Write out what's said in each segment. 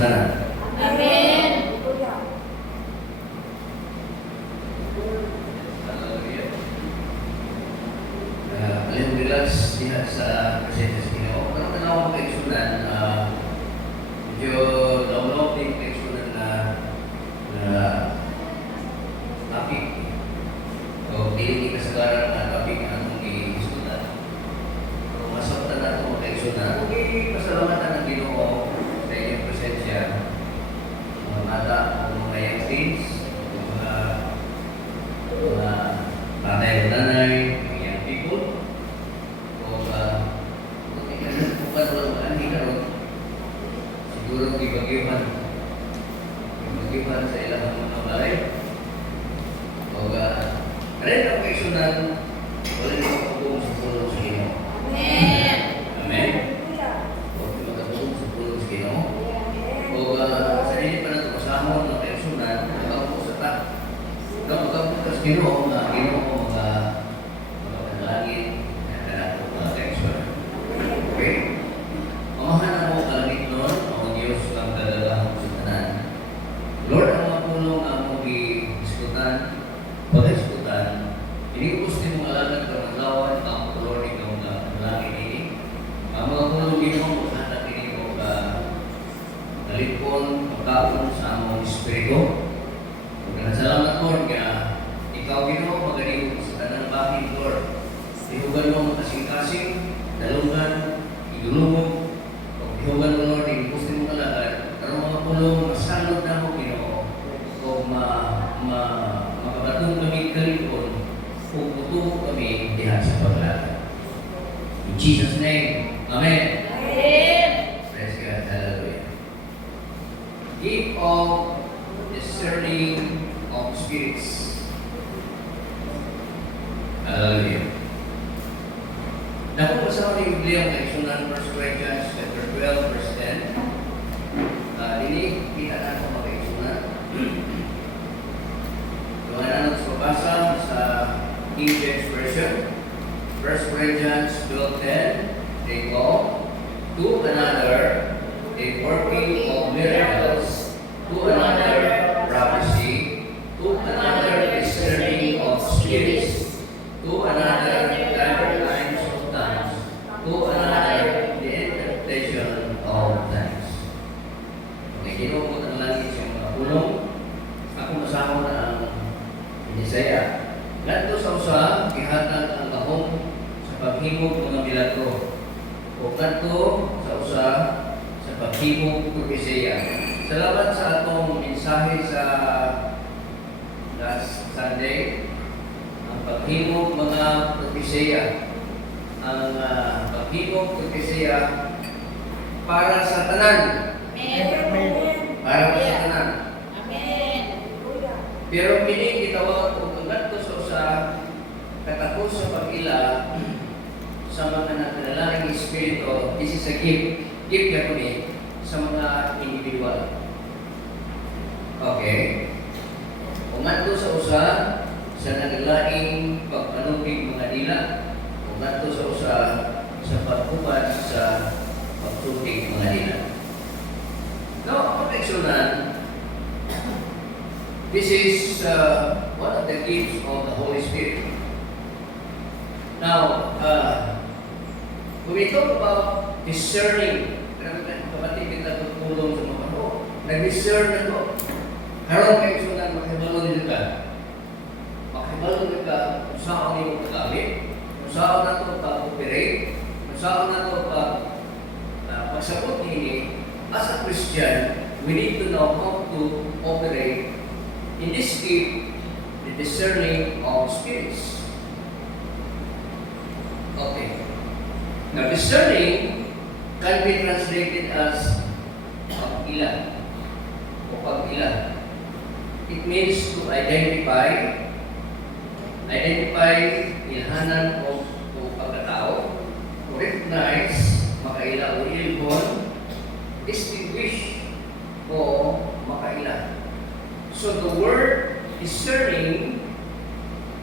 tanan. Amen. Alam relax diha sa presensya sa Ginoo. Pero tanawang kaigsunan, medyo download din kaigsunan na topic. So, dili kasagaran na topic ang atong i-isunan. So, masabtan na itong kaigsunan. Okay, pasalamatan ng Ginoo sa inyong presensya. Mga mata, mga young teens, mga nanay, young people. Siguro gibagyuhan sa ilang mga balay. O rin ang kaisunan, wala yung makatulong sa tulong sa Ginoo. Amen. Amen? O makatulong sa tulong sa Ginoo. O sa inyo pa na ito, kasama ng kaisunan, nagawin ko sa ta. Nagawin ko sa Ginoo, mga Ginoo, mga panalangin, mga kaisunan. Okay? Mamahan ako kalangit nun, ang Diyos ang dadalahang sa tanan. Lord, ang mga tulong ang mag-iskutan, pag-iskutan, inibus din mong alagat ka ng lawan, ang tulong ikaw na panalangin ini. Ang mga tulong din mo, maghatak ini mo ka nalipon, magkaon sa among Espiritu. Salamat, Lord, kaya ikaw Ginoo magaling sa tanang bahin, Lord. Ihugan mo kasing-kasing, dalungan, idulungan, ihugan mo, Lord, ibus din mo kalagad. Pero mga tulong, masalot na mo, Ginoo. O makabatong kami kalipon, puputuho kami diha sa paglaga. In Jesus' name, Amen. Amen. Praise God, hallelujah. Gift of discerning of spirits. Hallelujah. Naku, basa ko ni Biblia ang kaisunan 1 Corinthians chapter 12, verse 10. Dini, kita na ako makaisunan. Doon na natin pabasa sa King James Version. 1 Corinthians 12:10. They go to another, a working of miracles, to another prophecy, to another discerning of spirits, to another different kinds of tongues, to another the interpretation of tongues. Okay, ginugod ang langit siyang mga pulong. Ako masama na ang Isaiah. Ngadto sa usa, gihatag ang gahom sa paghimog mga milagro. O ngadto sa usa sa paghimog ng Isaiah. Salamat sa atong mensahe sa last Sunday, ang paghimog mga propesya. Ang paghimog propesya para sa tanan. Amen. Para sa tanan. Amen. Pero kini gitawag og ngadto sa usa katapos sa pag-ila sa mga nakadalaring espiritu. This is a gift. Gift ka ni sa mga individual. Okay. Kung ngadto sa usa sa naglaing pagpanupig mga dila, kung ngadto sa usa sa pagkupat sa pagtupig mga dila. Now, proteksyonan, this is one of the gifts of the Holy Spirit. Now, when we talk about discerning, kapatid kita tutulong sa mga ano, nag-discern na ito. Harap kayo sunan, makibalo nito ka. Makibalo nito ka kung saan nito kagamit, kung saan na ito ka-operate, kung saan na ito pagsabot nini. As a Christian, we need to know how to operate in this gift, the discerning of spirits. Okay. Now, discerning can be translated as pag-ila o pag-ila. It means to identify ilhanan o pagkatao, to recognize, makaila o ilhon, distinguish o makaila. So the word discerning,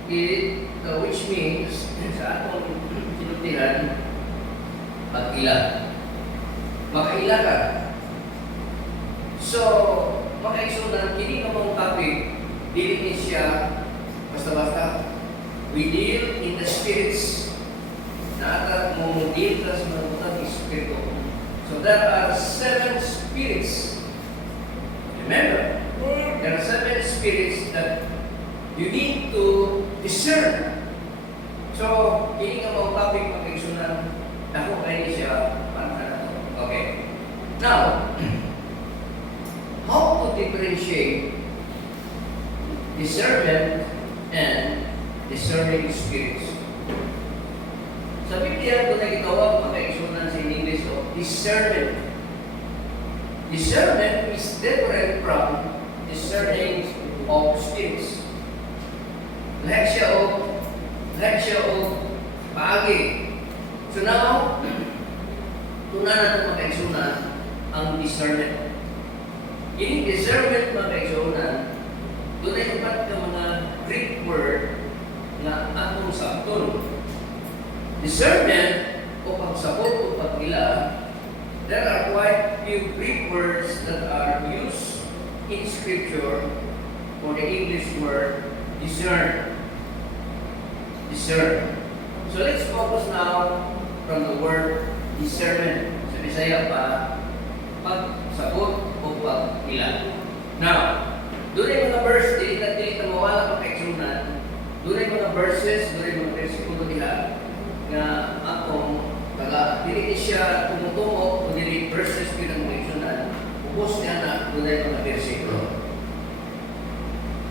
which means sa atong sinutihan, pag-ila. Makaila ka. So, makaigsunan, kini nga mong topic, dili siya basta-basta. We deal in the spirits. Naata mong deal sa mga butang espiritu. So there are 7 spirits. Remember, there are 7 spirits that you need to discern. So, kini nga mong topic makaigsunan, ako kayo siya para na. Okay. Now, how to differentiate discernment and discerning spirits? Sa Biblia, ito na gitawag makaigsunan sa English of discernment. Discernment is different from discerning of spirits. Lahat siya o paagi. So now, tuna na ito makaigsunan ang discernment. Yung discernment makaigsunan, doon ay dapat ka mga Greek word na atong sabton. Discernment o pagsabot o pagila, there are quite few Greek words that are used in Scripture for the English word discern. Discern. So let's focus now from the word discernment. Sa Bisaya pa, pagsabot o pagila. Now, doon ay mga verse, dili na mawala makaigsunan. Doon ay mga verses, doon ay mga versikulo nila na atong dili siya tumutumo o dili verses pinag-mentionan. Upos niya na doon ay mga versikulo.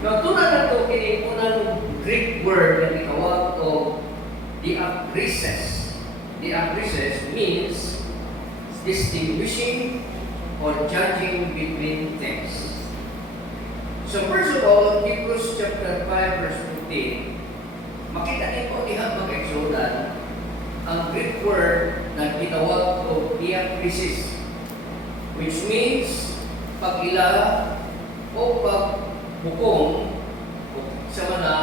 Now, tunan na ito kini unang Greek word na itawag o diakrisis. Diakrisis means distinguishing or judging between things. So first of all, Hebrews chapter 5 verse 15, makita niyo diha mag-exodan ang Greek word na gitawag o diakrisis, which means pag-ila o pagbukong sa mga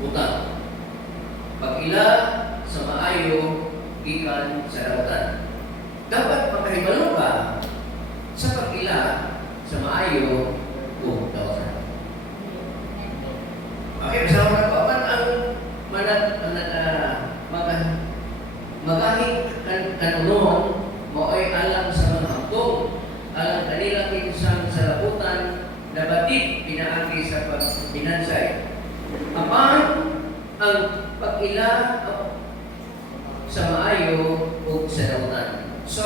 butang. Pag-ila sa maayo gikan sa dawatan. Dapat makahibalo ka sa pag-ila sa maayo o dawatan. Okay, kasama na po ang magahing kanunon mo ay alam sa mga haptong, alam kanila kinsang sa laputan na batid pinaagi sa pagbinansay. Apan ang pag-ila sa maayo o sa dawatan. So,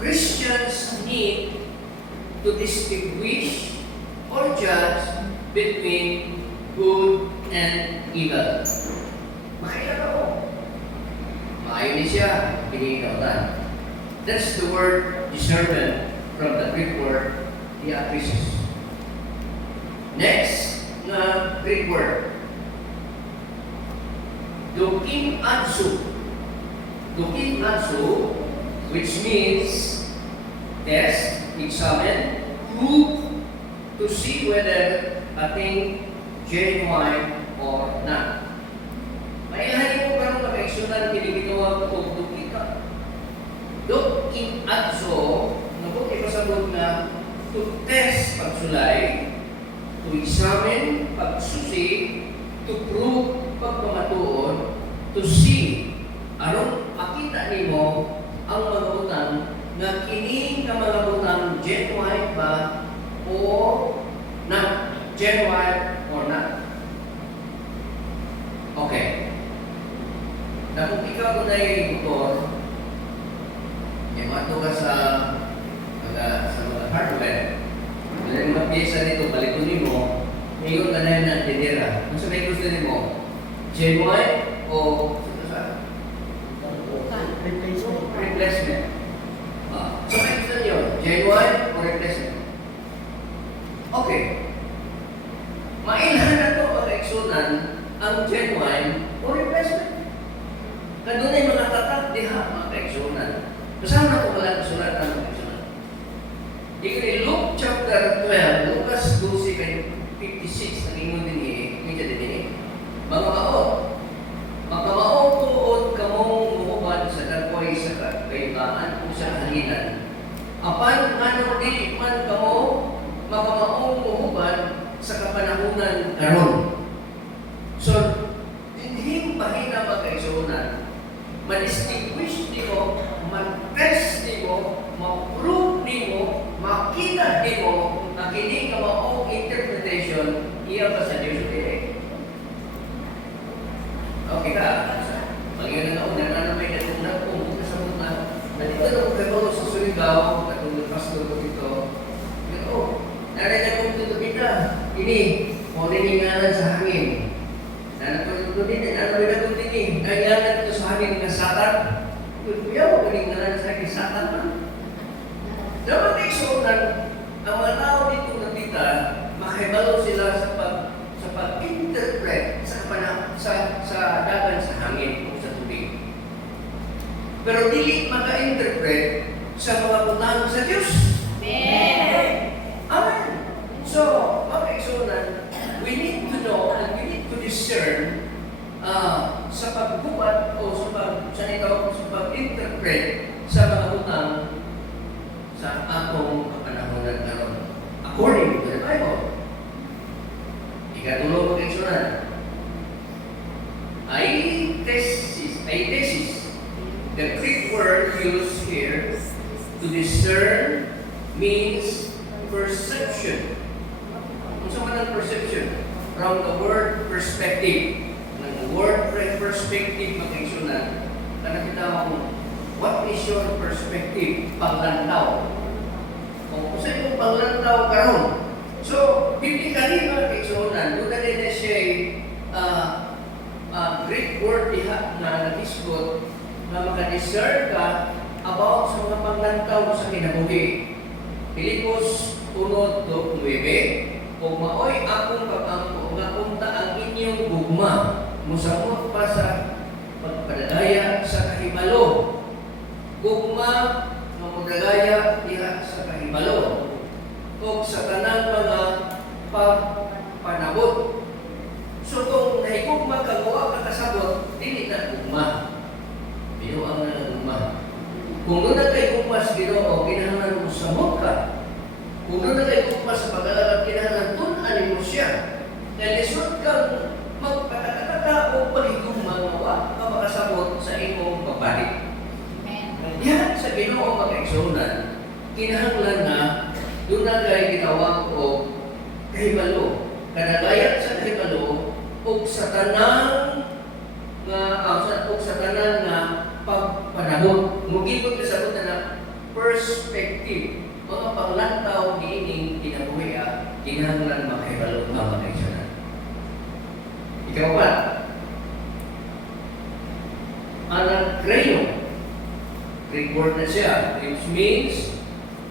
Christians need to distinguish or judge between good and evil. Makailan ako. Maayon siya, pinigawatan. That's the word discernment from the Greek word diakrisis. Next na Greek word, dokimazo. Dokimazo, which means test, examine, prove, to see whether a thing genuine or not. Mailahin mo parang makaigsunan kinigitawag o dukika. Dokimazo, nabuti pa sa loob na to test pagsulay, to examine pagsusi, to prove pagpamatuon, to see aron makita nimo ang mga butang na kini nga mga butang genuine ba o not, genuine or not. Okay. Na kung ikaw na yung motor, mato ka sa mga hardware, dahil mga pyesa nito, balikunin mo, ngayon ka na yun ang tinira. Kung sa may gusto mo, genuine o replacement. So may gusto niyo, genuine o replacement? Okay. Mailan na ito pag-eksunan ang genuine o replacement. Kaya ay mga tatak diha mga ka-eksunan. Kasama na ito wala kasulat ng mga eksunan. Di Luke chapter 12, Lucas 12:56, nag-ingon din medyo din mga maot. Magkamaot tuod kamong muhubad sa dagway sa kailangan o sa halinan. Apan ano di man kamo ini, o niningalan sa hangin. Nanatulog din, nanatulog din, kaya ito sa hangin ng Satan. Kuya mo, niningalan sa hangin, Satan man. Dapat iksunan, ang mga tao dito nakita, makibalo sila sa pag-interpret sa dagan sa hangin o sa tubig. Pero dili maka-interpret sa mga butang sa Diyos. Amen. Amen. So, mga iksunan, we need to know and we need to discern sa pagbubat o sa pag-interpret sa mga butang sa atong kapanahonan karon. According to the Bible. Ikatulong mga iksunan, ay thesis. The Greek word used here to discern means perception. Kung saan man ang perception? From the word perspective. Ng word perspective mag-iksunan. Kana kita kung what is your perspective? Paglantaw. Kung sa itong paglantaw karon. So, biblically mag-iksunan, doon na rin siya Greek word diha na nagisgot na makadiscern ka about sa mga paglantaw sa kinabuhi. Filipos 1:9, kung maoy akong pag-ampo, nga unta ang inyong gugma, musamot pa sa pagpadagaya sa kahibalo. Gugma nga mudagaya diha sa kahibalo. O sa tanang mga pagpanabot. So kung nahigugma ka, gawa ka kasabot, dili na gugma. Binuang na ng gugma. Kung doon na kayo gugma sa Ginoo, kinahanglan mo samot ka. Kung doon na kayo gugma sa pag-alala, kinahanglan tunan mo siya. Dahil isod kang magpatakataka o paligugma, gawa ka makasabot sa imong pagbalik. Yan sa Ginoo mag-eksonan, kinahanglan na doon na kayo gitawag o kahibalo. Kadagayat sa kahibalo o sa tanang nga pagpanahon. Mugibot ka sa kuta na perspective. Mga panglantaw niining kinabuhi kinahanglan makahibalo ang mag-eksonan. Ikaw ba? Anagreyo. Greek word na siya, which means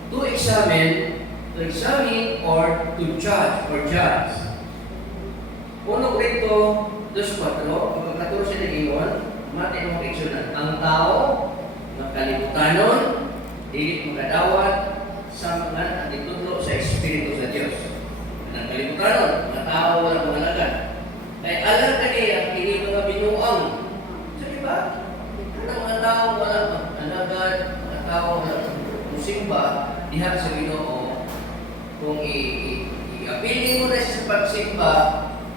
to examine or to judge or judge. 1 Corinto 2:4, pagkaturo siya ng iwan, mati ang diksyonan. Ang tao, ng kalibutanon, dili magdawat sa mga natutudlo sa Espiritu sa Diyos. Ang kalibutanon, mga tao walang mahalaga. Kaya alam ka niya, hindi mga binuang. So, diba? Ang mga tao walang alagad, mga tao walang musimba, diha sa Ginoo. Kung i-apili mo na siya sa pagsimba,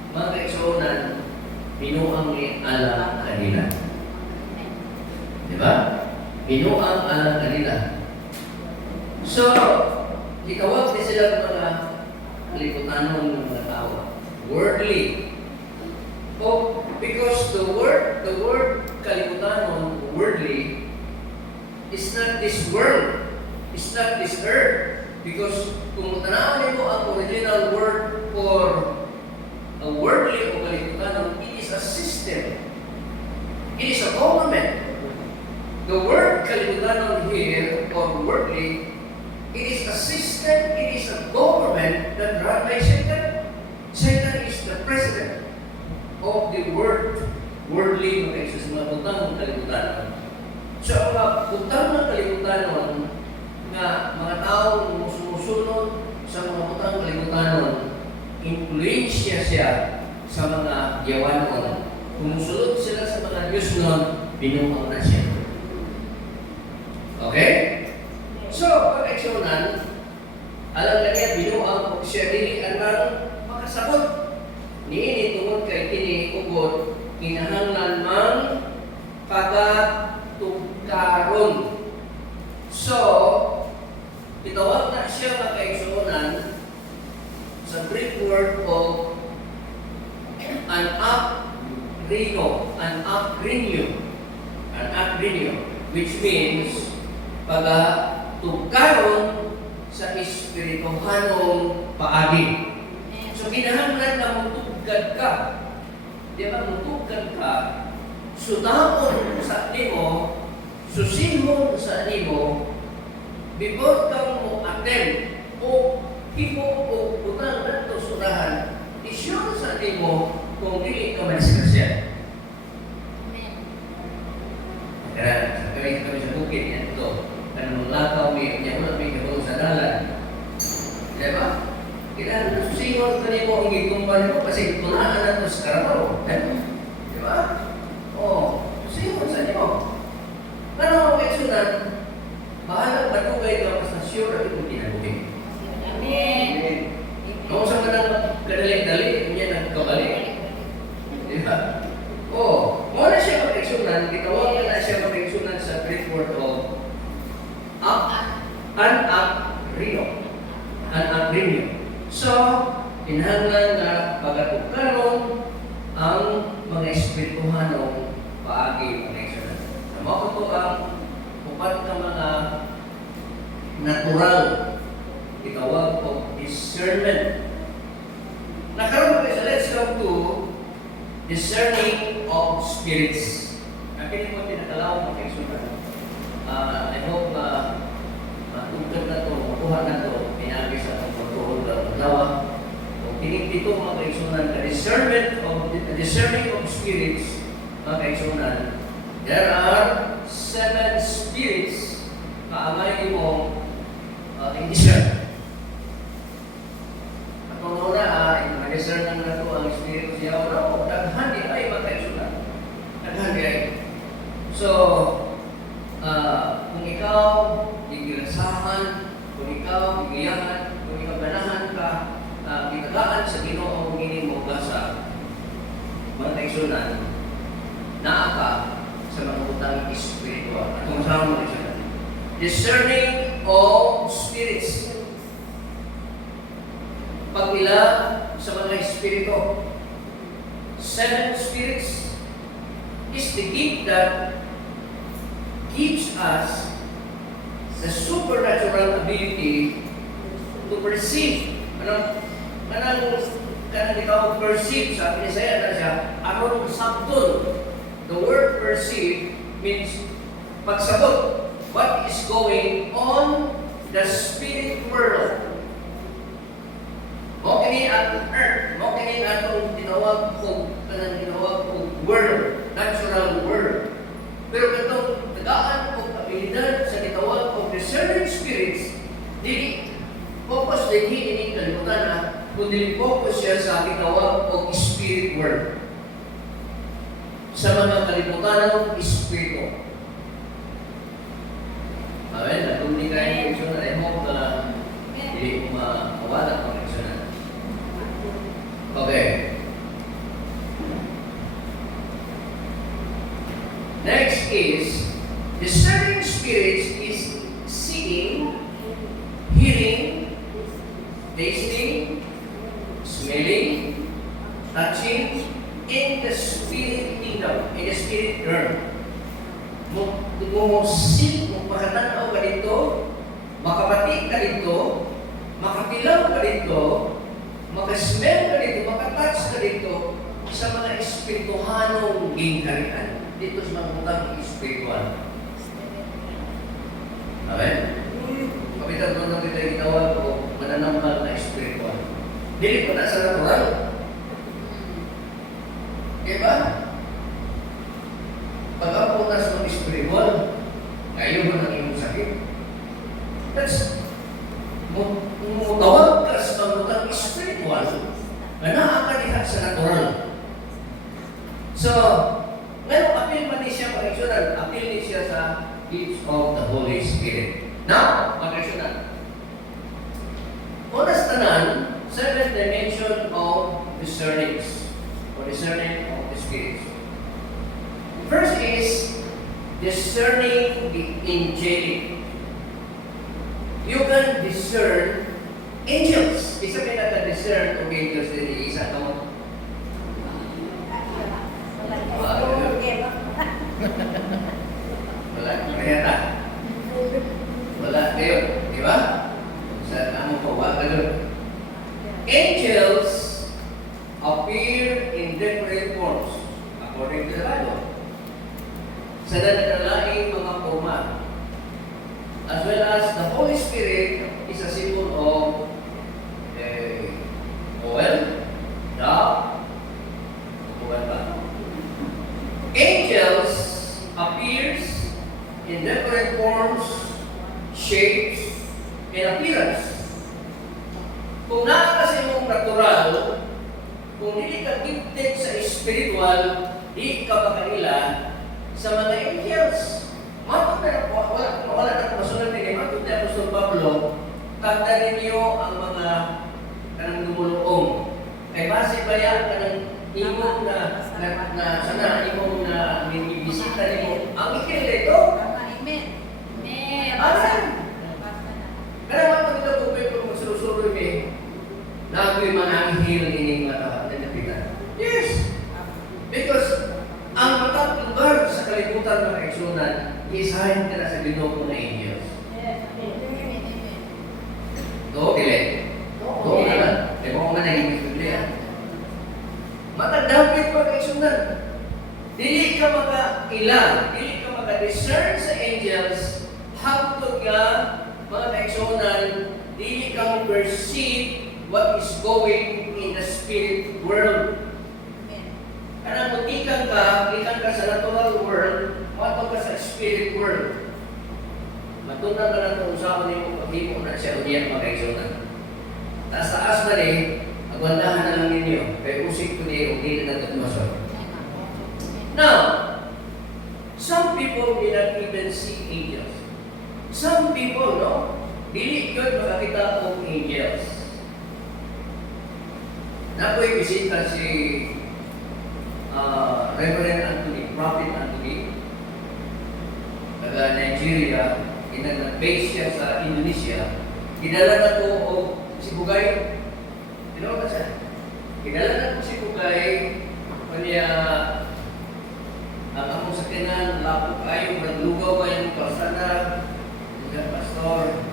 mga kaigsuonan, binuang ni alam kanila. Diba? Binuang alam kanila. So, itawag din sila ng mga kalibutanon ng mga tao. Worldly. Oh, because the word kalibutanon, worldly, is not this world. It's not this earth. Because kung tanawin mo ang original word for a worldly o kalibutanon, it is a system. It is a government. The word kalibutanon here, or worldly, it is a system, it is a government that run by Satan. Satan is the president of the worldly mga isa sa mga butang ng kalibutanon. So ang mga butang ng kalibutanon nga mga tao sumusunod sa mga butang ng kalibutanon, influensya siya sa mga yawanon. Kumusulod sila sa mga Diyos nun, binuang na siya. Okay? So, pag-eksonan, alam na niya, binuang siya dili anang makasabot. Niini tungod kay tiniugot, kinahanglan mang pagatugkaron. So, itawag na siya magkaigsunan sa Greek word of an agrinio, which means pagatugkaron sa espirituhanong paagi. So, So, kinahanglan na mutugkad ka. Di ba, mutugkad ka, sudahon sa animo, susihon sa animo, before kang mo attend o hipo o utang nato sudahan, isyon sa animo kung dili ka madisgrasya. Kaya kami sa bukid yan ito. Kanang lakaw may kabalo sa dalan. Di ba? Kailangan na susihon ka nimo ang gikumpara mo kasi tunaan na ito sa karabaw. Di ba? Oo. Susihon sa nimo. Ano ang eksunan? Bahalang matugay ka mas na sure at ito ginagawin. Amen. Kung sa manang kadali-dali, niya nagkabalik. Di ba? Oo. Muna siya mag-eksunan, gitawagan na siya mag-eksunan sa Greek word of an-agrinyo. So, kinahanglan na pagkatukaron ang mga espirituhanong paagi ng eksunan. Sa mga ito ang upat na mga natural itawag o discernment. Nakaroon ko sa let's go to discerning of spirits. Akin mo tinatalaw ng eksunan. I hope matugtog na ito, makuha na ito, pinagis sa itong pagtuhol ng lawa. Kung tinitito mga eksunan, the discerning of spirits, mga eksunan, there are 7 spirits kaamay mo i-discern. At kung una, i-discern lang na ito ang spirito siya, daghan di ay makaisunan. Daghan di ay. So, kung ikaw igirasahan, kung ikaw igiyahan, kung ikaw ganahan ka, itagaan sa Ginoo ang gini mo sa mga kaisunan, naa ka sa mga utang espiritual. At kung saan mo kaisunan. Discerning of spirits. Pagila sa mga espiritu. 7 spirits is the gift that gives us the supernatural ability to perceive. Kanang ikaw perceive, sabi ni Isaiah na siya, aron sabton. The word perceive means pagsabot. What is going on the spirit world? Mo kini ang earth, mo kini atong tinawag kog world, natural world. Pero katong tagaan og abilidad sa tinawag og discerning spirits, dili focus dinhi ini kalibutan na kundi focus siya sa tinawag og spirit world. Sa mga kalibutanong espiritu. Amen. Natuloy kayo ng eksunan. I hope na hindi ko mawala ng eksunan. Okay. Next is, discerning spirits is seeing, hearing, tasting, smelling, touching, in the spirit kingdom, in the spirit realm. Mumusil, magpakatanaw ka dito, makapati ka dito, makapilaw ka dito, makasmell ka dito, makatouch ka dito sa mga espirituhanong gingharian. Dito sa mga utang espiritual. Amen? Kapitan doon na kita ginawa ko, mananambal na espiritual. Dili ko na sa natural. Diba? Pag-apunas ng spiritual, ngayon mo nang iyong sakit. That's, mutawag ka sa pagmutang spiritual, na nakakalihat sa natural. So, ngayon, appeal man ni siya pag-eksunan, appeal ni siya sa gifts of the Holy Spirit. Now, pag-eksunan. Unas tanan, 7 dimension of discerning, or discerning of the spirits. First is discerning the angelic. You can discern angels. Isa pinaka-discern of angels din isa to. Wala. Kaya wala kayo. Di ba? Sa among pawaga doon. Angels dili ka gifted sa spiritual, di ka makaila sa mga angels. Matod na wala na masunod din. Matod na Apostol Pablo, tanda ninyo ang mga kanang dumuluong. Kay base ba yan kanang imong na sana imong na bisita nimo ang ikil ito. Amen. Amen. Asan? Kaya matod ito kung pwede magsusuloy ni nagoy mananghil ining mata na yes. Because ang matang lugar sa kalibutan ng kaigsunan, isahin ka na sa Ginoo na angels. Do, dili. Do, naman. E mo nga naging Biblia. Matagdapit pa kaigsunan. Dili ka maka-ilang, dili ka maka-discern sa angels, hangtod nga, mga kaigsunan, dili ka perceive what is going in the spirit world. Karena ikan ka sa natural world, mato ka sa spirit world. Matunan ka na itong usapan niyo, pag-ipo na siya o diyan makaigsunan. Taas-taas na rin, agwandahan na lang ninyo, kaya usik ko niyo, hindi na natin masok. Now, some people may not even see angels. Some people, no? Dili yun makakita ng angels. Nako'y bisita si Reverend Anthony, Prophet Anthony, taga Nigeria, nag-base siya sa Indonesia. Kinala na ko o si Bugay. Tinawag na siya. Kinala na ko si Bugay, kanya ang akong sakinan, lapok kayo, naglugaw kayo, pasada, pastor,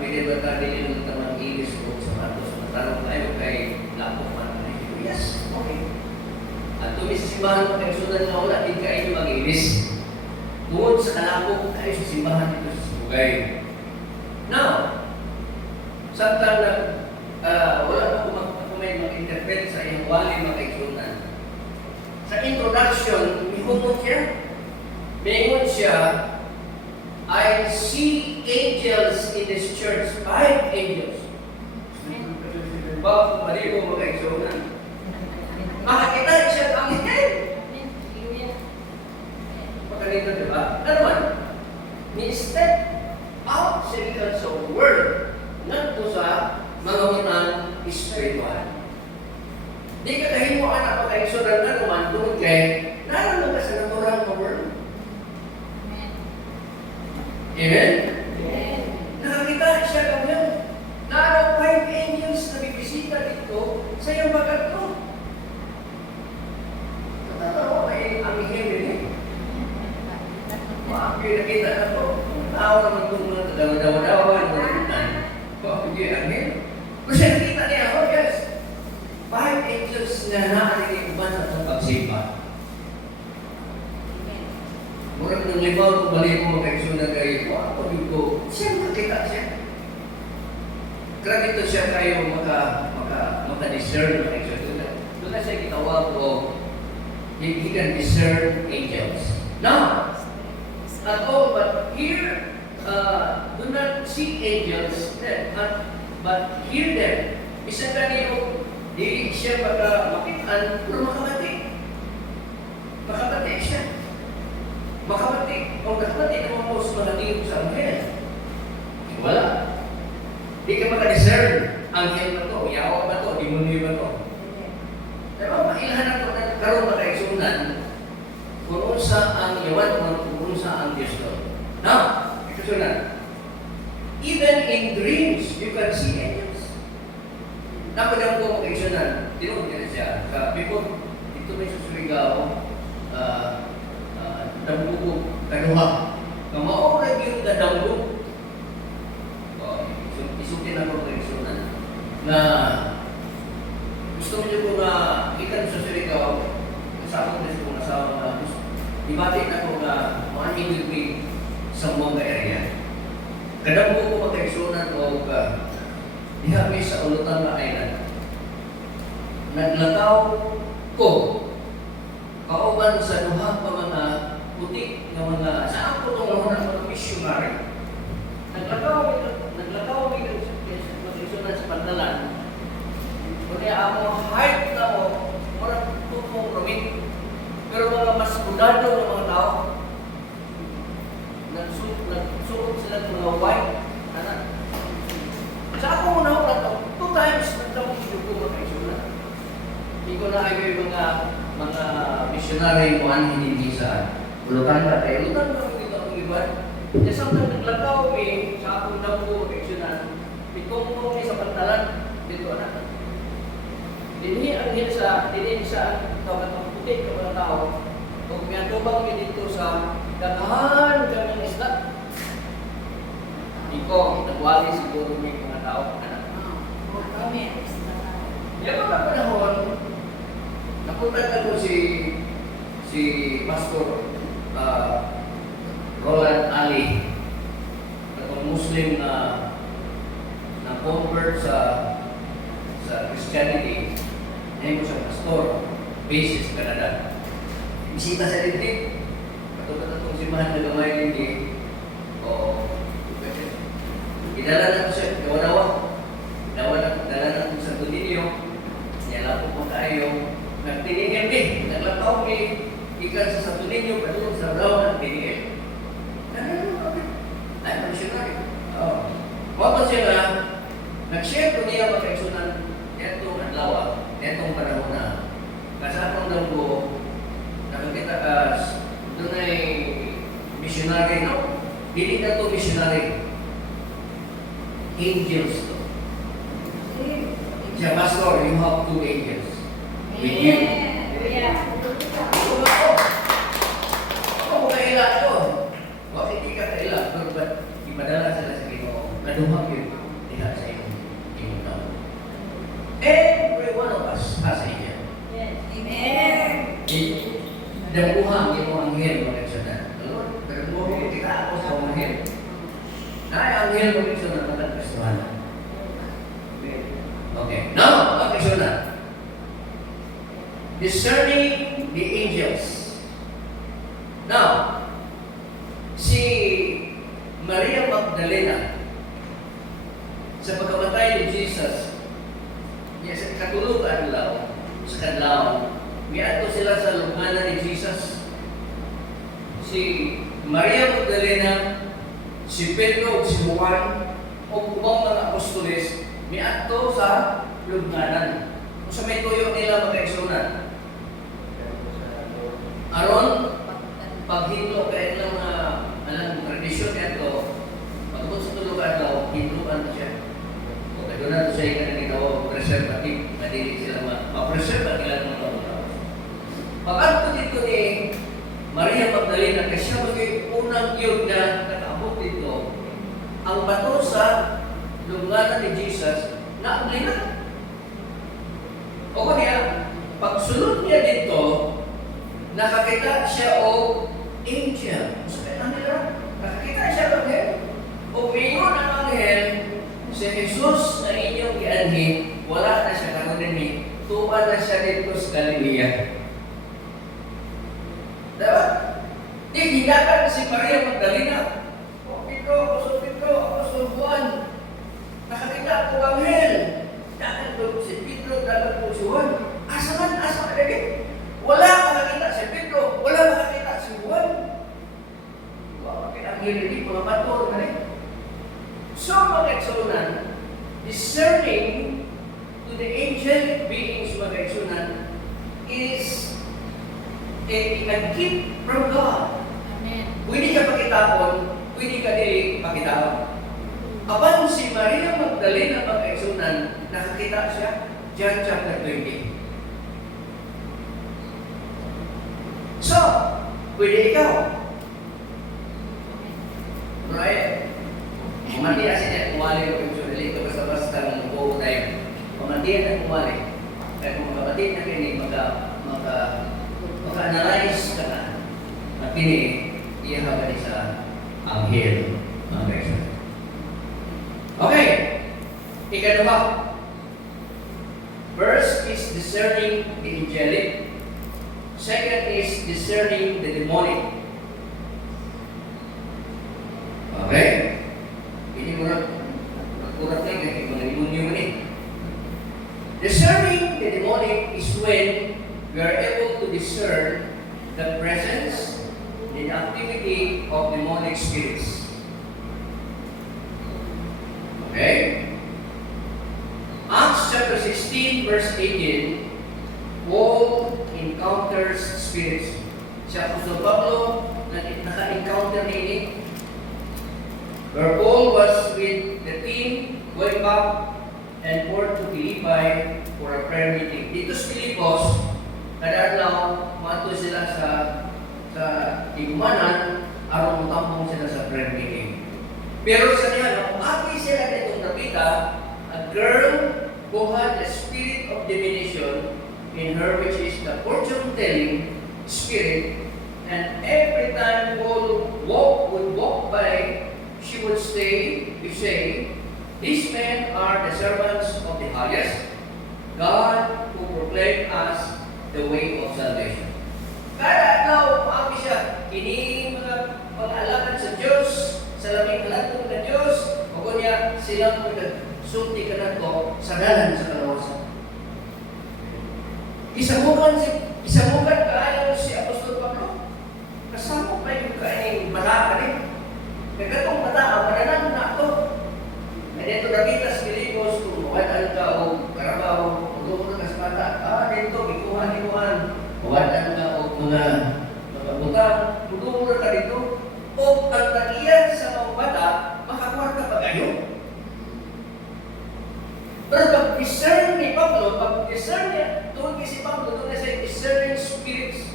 pwede ba tayo din ng mag-ilis o sapatos, matarong tayo kay lapok man. Yes, okay. At tumisimbahan mo kayo sundan na wala, di kayo mag-ilis. Tungod sa kalapok kayo sa simbahan dito sa Bugay. Now, samtang wala na may mag-interpret sa iyong wali mag-iksunan. Sa introduction, mihungot siya. Mingon siya, I see angels in this church. 5 angels. Bakit malibo mag-iksunan? Makakita siya ang angel. Makalito, di ba? Naman, ni-step out siya sa word nandito sa mga unang spiritual. Di ka dahil mo anak pagkaigsunan na naman doon kay naraman ka sa natural na word. Amen? Amen. Nakakita siya kang yun. Naraw 5 angels na bibisita dito sa iyong bagat ko. Tatawa may angel rin. Nakita na to. Tao naman itong mga dawa-dawa-dawa. Hindi angel. Kasi nakita niya ako, yes. 5 angels na naaring iban sa itong pagsipa. Murang ng limaw kung balik mo makaigsunan kayo, ako dito, siya makita siya. Grabe ito siya kayo maka-discern makaigsunan. Doon na siya kitawag o he can discern angels. Now, at all, but here, do not see angels, but hear them. Isa kanino, di siya makitaan, pero makamati. Makamati siya. Makamati. O makamati naman mo sa makamati sa anghel. Wala. Di ka maka-discern. Anghel ba to? Yawa ba to? Demonyo ba to? Pero mailahan na ito na karoon makaigsunan kung unsa ang yawan kung unsa ang Diyos to. Now, ikasunan. Even in dreams, you can see angels. Napadang ko makaigsunan. Tinawag nila siya. Before, dito may susurigaw, dambugo, kaduha. Kamao na yung dambugo. Isutin ako makaigsunan. Na gusto niyo ko na ikan sa surigaw, kasama ko na sa asawa na ibati na ko na 1 degree sa mga area. Kadang ko makaigsunan o diha may sa ulutan na island. Naglakaw ko kauban sa duha pa mga putik na mga saan ko itong mga missionary. Naglakaw may makaigsunan sa pantalan. Kaya ako height na mo ko na kayo yung mga missionary mo hindi sa Bulukan ba? Kaya Bulukan ba dito ang iba? Kaya samtang naglagaw sa akong dampo, missionan, itong sa pantalan, dito anak. Dinhi sa tawag puti ka mga tao, kung may atubang dito sa dagahan kami isla. Iko, nagwali siguro may mga tao, anak. Kami. Yan mga panahon, napunta ko si Pastor Roland Ali, atong Muslim na convert sa Christianity. Ngayon ko sa pastor, basis Canada. Bisita sa dibdib, katulad itong simahan na gamay dibdib. O, idala na ko siya, dala na ko sa Tuninyo, niyala ko po tayo, nagtinigyan din, naglakaw ni ikan sa Tuninyo, katulad sa daw nagtinigyan. Ay, missionary. Wato siya na, nag-share ko niya makaisunan itong adlaw, itong panahon na kasatong daw ko nakakita ka doon ay missionary, no? Dili na to missionary. Angels to. Siya, Pastor, you have 2 angels with you. Ako kailan ko. Bakit hindi ka kailan? But ipadala sila sa Ginoo. Naduhag yun. Diha sa iyong tao. Every one of us has angel. Amen. Daguhang yung anghel mga kasanan. Pero mo kita ako sa anghel. Ay, anghel mga kasanan matang kasanan. Okay. Now, mga kasanan. Discerning the angels. Now, si Maria Magdalena sa pagkamatay ni Jesus, niya sa katulog adlaw, sa kadlaw, miadto sila sa lubnganan ni Jesus. Si Maria Magdalena, si Pedro, si Juan, o ubang mga apostoles, miadto sa lubnganan. Kung sa may tuyo nila magkaigsunan, aron paghilo kaya ilang alang tradisyon ito, pagkot sa tulog adlaw, hinduan na siya. O kaya na ito siya yung kanina preservative, madili sila ma-preserve at ilan ng mga tao. Pag-ato dito ni Maria Magdalena, kasi siya magiging unang yun na nakaabot dito, ang bato sa lungganan ni Jesus na ang lina. O kanya, pagsunod niya dito, nakakita siya o angel. So, ano nila? Nakakita siya o anghel. O mayon ang anghel, si Jesus na inyong gianhin, wala na siya karoon ni tuwa na siya dito sa Galilea. Diba? Di, hidakan si Maria Magdalena. O Apostol Juan, nakakita po anghel. Dakan po si Pedro, dakan po si Juan. Asa man lagi? Wala makakita si Pedro, wala makakita si Juan. Bakit ang hindi mga pator na rin? So, mga discerning to the angelic beings, mga is a gift from God. Amen. Pwede ka pakitapon, pwede ka dili pakitapon. Apan si Maria Magdalena pag-eksunan, nakakita siya, John chapter 20. So, pwede ikaw. Right? Pamatiya siya kumali ko yung surili. Ito basta-basta ng buo tayo. Pamatiya na kumali. Kaya kung makapatid na kini, maka-analyze ka na. At kini, iya ka ba sa anghel. Okay. Ikalawa. First is discerning the angelic. Second is discerning the demonic. Okay? Ini kurang lagi mga demonyo ni. Discerning the demonic is when we are able to discern the presence and the activity of demonic spirits. Okay? Acts chapter 16 verse 18, Paul encounters spirits. Si Apostol Pablo, naka-encounter nini. Where Paul was with the team going back and forth to Philippi for a prayer meeting. Dito sa Filipos, kadadlaw, mato sila sa igumanan, aron mutampong sila sa prayer meeting. Pero sa niya, aki sila nitong napita, a girl who had a spirit of divination in her, which is the fortune-telling spirit, and every time Paul would walk by, she would say, these men are the servants of the highest God who proclaim us the way of salvation. Kada adlaw, maaari siya, kini mga pag-alaman sa Diyos, sa laming alatong na Diyos, o kunya silang magsulti ka na to sa dalan sa kalawasan. Isamukan kaayon si Apostol Pablo. Kasama pa yung kaining malaka rin. Kagatong mata, mananan na ito. Dito nakita sa Filipos, kung mawalan ka o karabaw, magulong ka sa mata, dito, ikuhan. Mawalan ka o mga butang, magulong ka dito. O ang tagiyan sa mga bata, makakuha ka pag-ayo. Pero pag-discern ni Pablo, pag-discern niya, doon si Pablo, doon na siya discerning spirits.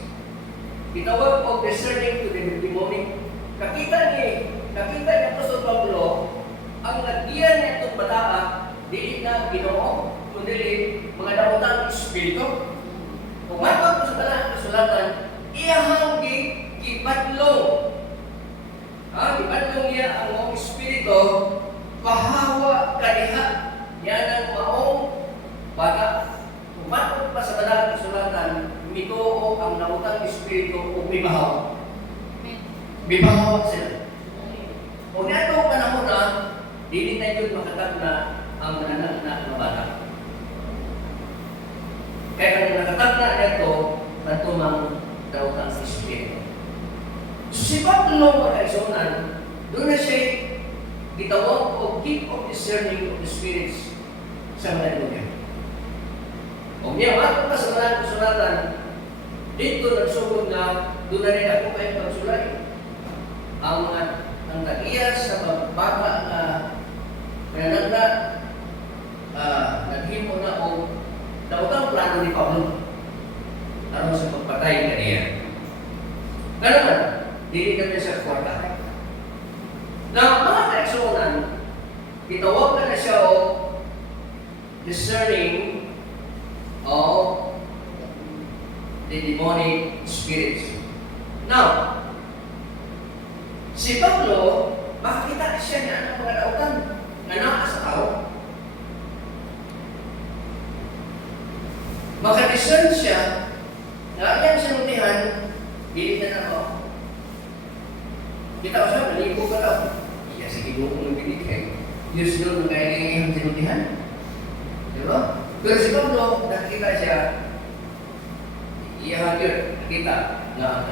Itawag po discerning to the demonic. Nakita ni Apostol Pablo, ang nagdiyan niya itong bataa, dili na Ginoo, kundi mga damutang espiritu. Kung matawag ko sa talang kasulatan, iyahang gibadlong. Gibadlong niya ang mga espiritu, pahawa kaniha. Yan ang maong bata. Kung matawag pa sa talang kasulatan, mituo ang damutang espiritu o bibahaw. Bibahaw sila. Kung nato panahon na, dili na yun makatag na ang mananak na bata. Kaya kung nakatag na ito, natumang daw ang espiritu. Si Pablo makaisonan, doon na siya gitawag o gift of discerning of the spirits sa mga lugar. Kung niya, matong ka sa mga kasulatan, dito nagsugod na doon na rin ako kayo pagsulay. Ang tagiya sa pagbaba na nananda, naghimo na o dautang plano ni Pablo aron sa pagpatay na niya. Kaya naman, dili kami sa kwarta. Na mga kaeksonan, itawag na siya o discerning of the demonic spirits. Now, si Pablo, makikita siya niya ng mga dautan na naka sa tao. Makadiscern siya na yan sa nutihan, dili na ako. Kita ko siya, maligo ka daw. Iya, sige mo kung nagbiligay. Diyos doon, kaya sa nutihan. Diba? Pero si Pablo, nakikita siya, iya hagir, nakita na ang